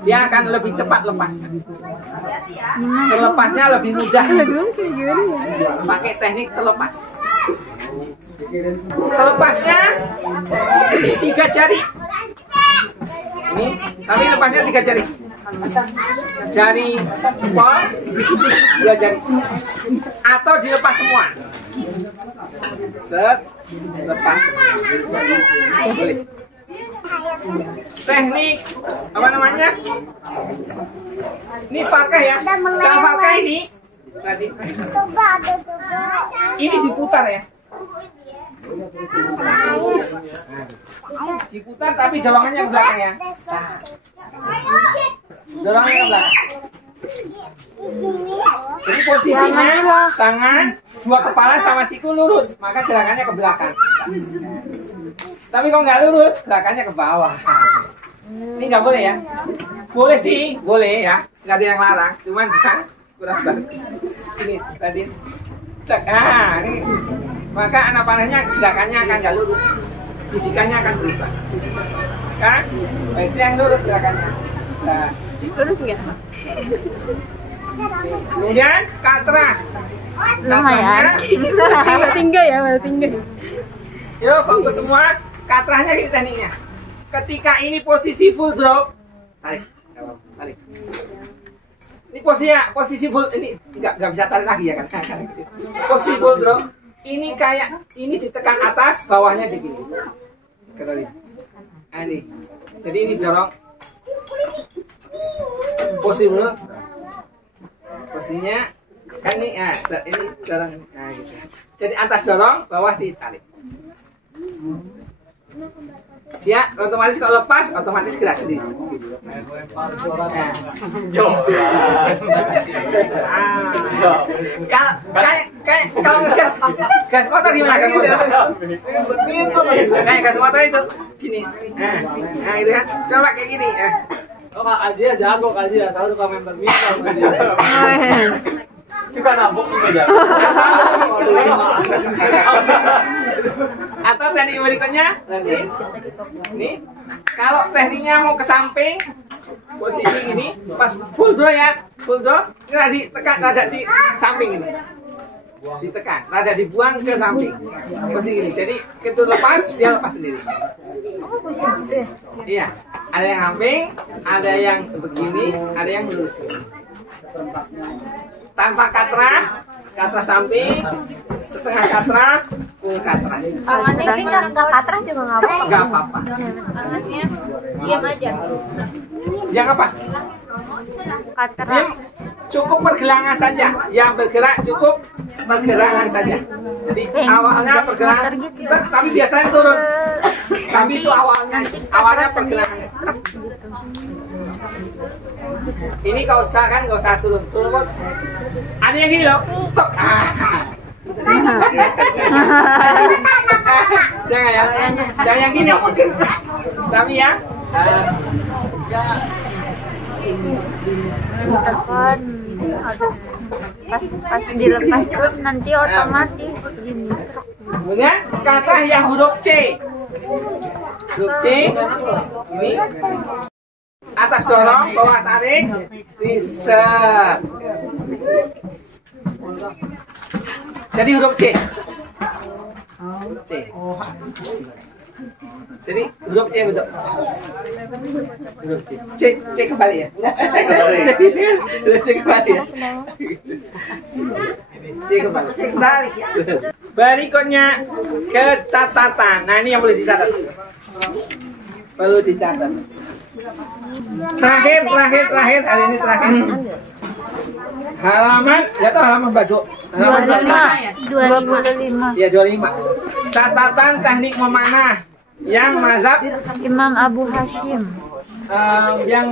Dia akan lebih cepat lepas. Terlepasnya lebih mudah. Pakai teknik terlepas. Terlepasnya 3 jari. Ini, tapi lepasnya 3 jari. Jari jempol, 2 jari. Atau dilepas semua. Set, lepas. Boleh. Teknik apa namanya? Ini farkah ya. Cara farkah ini tadi. Ini diputar ya. Diputar tapi dorongannya ke belakang ya. Dorongannya ke belakang. Jadi posisinya tangan, dua kepala sama siku lurus, maka gerakannya ke belakang. Tapi kalau nggak lurus, gerakannya ke bawah. Ini nggak boleh ya? Boleh sih, boleh ya. Nggak ada yang larang, cuman kurang banget. Ini tadi. Ini. Maka anak panahnya gerakannya akan nggak lurus. Bijikannya akan berubah. Kan? Baik, yang lurus gerakannya. Nah. Lurus nggak? Kemudian katra. Lumayan. Tinggal ya, tinggal. Yuk, fokus semua. Katrahnya ini tekniknya. Ketika ini posisi full drop, tarik. Ini posisi full, ini nggak bisa tarik lagi ya kan? Posisi full drop. Ini kayak ini ditekan atas, bawahnya di gini. Kenalin. Nah, ini. Jadi ini dorong. Posisi full. Posisinya kan ini, ini dorong ini. Nah, gitu. Jadi atas dorong, bawah ditarik. Dia otomatis kalau lepas, otomatis gerak sendiri. Kalau gas motor gimana gas motor? Kayak gas motor itu gini. Nah itu kan, coba kayak gini. Oh Kak Aziza jago, Kak Aziza, saya suka main badminton. Suka nabok juga jago. Atau teknik berikutnya nanti nih, kalau tekniknya mau ke samping, posisi ini pas full draw ya, full draw, nggak ditekan, rada di samping ini, ditekan, rada dibuang ke samping, posisi ini. Jadi itu lepas, dia lepas sendiri. Iya, ada yang samping, ada yang begini, ada yang lurus. Tanpa katra samping, setengah katra, full katra. Tangannya mungkin nggak katra juga nggak apa-apa. Nggak apa-apa. Tangannya diam aja. Yang apa? Katra. Diam, cukup pergelangan saja. Yang bergerak cukup pergelangan saja. Jadi awalnya pergelangan, tapi biasanya turun. Tapi itu awalnya pergelangan. Ini kau usah kan, nggak usah turun. Ada yang gini loh. Tok. Jangan ya. Jangan yang gini. Tapi ya. Tekan ada pas dilepas terus nanti otomatis gini. Kemudian kata yang huruf C. Huruf C ini atas dorong, bawah tarik, reset. Jadi huruf C. C. Jadi huruf C betul. Huruf C. C kembali ya. C kembali. C kembali ya. C kembali. Berikutnya catatan. Nah ini yang boleh dicatat. Perlu dicatat. Terakhir hari ini terakhir. Halaman, ya tahu halaman baju. Halaman 25. Ya 25. Catatan teknik memanah yang mazhab Imam Abu Hashim. yang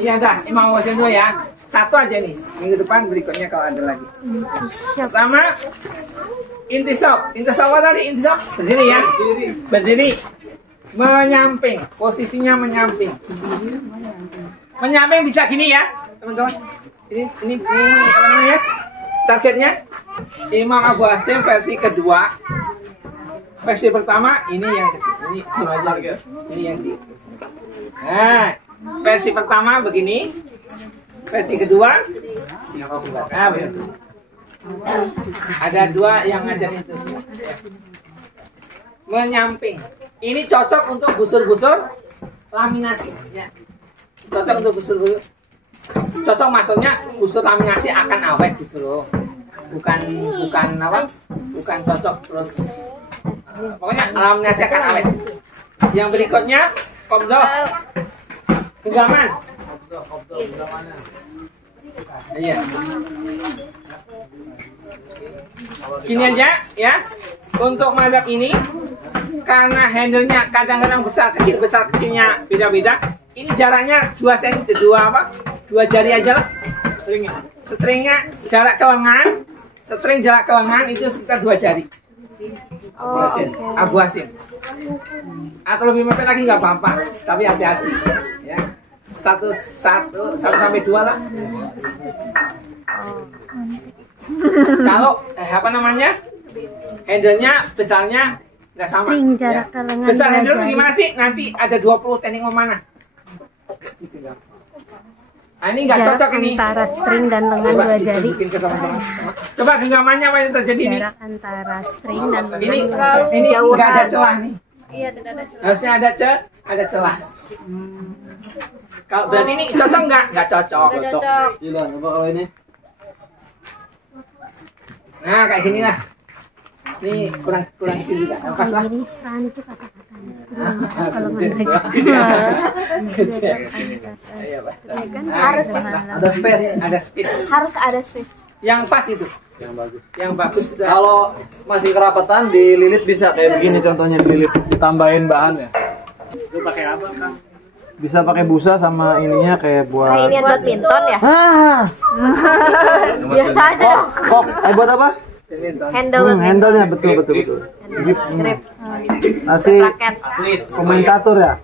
ya dah Imam Abu Hashim dulu ya. Satu aja nih. Minggu depan berikutnya kalau ada lagi. Pertama intisab. Intisab apa tadi? Intisab berdiri ya. Berdiri. Menyamping. Posisinya menyamping. Menyamping bisa gini ya, teman-teman. Ini apa namanya? Targetnya Imam Abu Hashim versi kedua. Versi pertama ini yang ini cuma aja gitu. Ini yang di. Nah, versi pertama begini. Versi kedua nah, ada dua yang ngajarin itu. Menyamping. Ini cocok untuk busur-busur laminasi ya. Cocok untuk busur-busur. Cocok maksudnya busur laminasi akan awet gitu loh. Bukan apa? Bukan cocok terus pokoknya laminasi akan awet. Yang berikutnya komdo genggaman. Iya. Gini aja ya. Untuk madhab ini karena handle-nya kadang-kadang besar kecilnya beda-beda. Ini jaraknya 2 cm, 2 jari aja lah. Stringnya jarak ke lengan, string jarak ke lengan itu sekitar 2 jari. Abu Hashim. Atau lebih mepet lagi nggak apa-apa, tapi hati-hati ya. 1 sampai 2 lah. Kalau apa namanya? Handle-nya besarnya nggak sama. String Ya. jarak ke lengan Besar handle 2 jari. gimana sih? Nanti ada 20 teknik memanah. Nah, ini nggak cocok ini. Antara string dan lengan Coba 2 jari. bikin ke teman-teman. Coba genggamannya apa yang terjadi nih? Jarak antara string dan lengan Ini 2 jari. ini nggak ada celah nih. Iya, tidak ada celah. Harusnya ada celah. Kalau berarti ini cocok nggak? Nggak cocok. Jilan, apa kalau ini? Nah kayak gini lah. Ini kurang kecil juga. Pas lah. Ini kan itu kata-katanya string jarak ke lengan 2 jari. Kan harus Ada space. Ada space. harus ada space. Yang pas itu. Yang bagus. Kalau masih kerapatan dililit bisa kayak begini contohnya dililit. Ditambahin bahan ya. Itu pakai apa, Kang? Bisa pakai busa sama ininya kayak buat. Kayak ini badminton ya? Ah, Biasa aja. kok? Buat apa? Handle Handle-nya betul. Grip. grip. Asik. Raket. Pemain catur ya?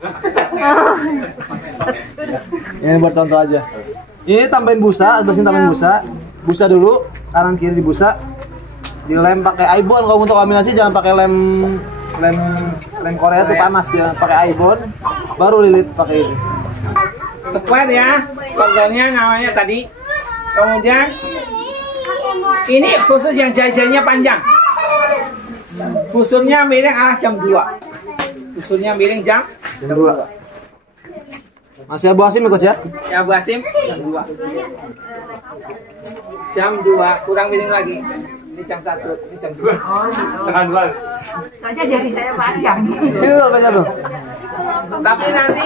Ini buat contoh aja. Ini tambahin busa, tambahin busa. Busa dulu, kanan kiri dibusa. Dilem pakai ibon. Kalau untuk laminasi jangan pakai lem Korea itu panas, dia pakai ibon. Baru lilit pakai ini. Square ya. Contohnya namanya tadi. Kemudian ini khusus yang jari-jarinya panjang. Busurnya miring arah jam 2. Busurnya miring jam 2. Masih Abu Hashim ikut ya? Ya Abu Hashim jam 2. Jam 2 kurang miring lagi. Ini jam 1, ini jam 2. Setengah 2. Soalnya jari saya panjang. Cil, baca tuh. Tapi nanti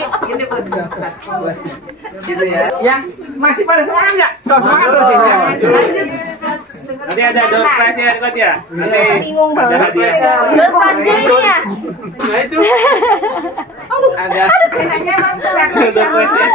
gitu ya. Yang masih pada semangat nggak? Kalau semangat terus ya. Nanti ada door prize ya, ikut ya. Nanti Bingung ada banget. hadiah. Lepasnya ini ya. Nah itu Ada door prize ya.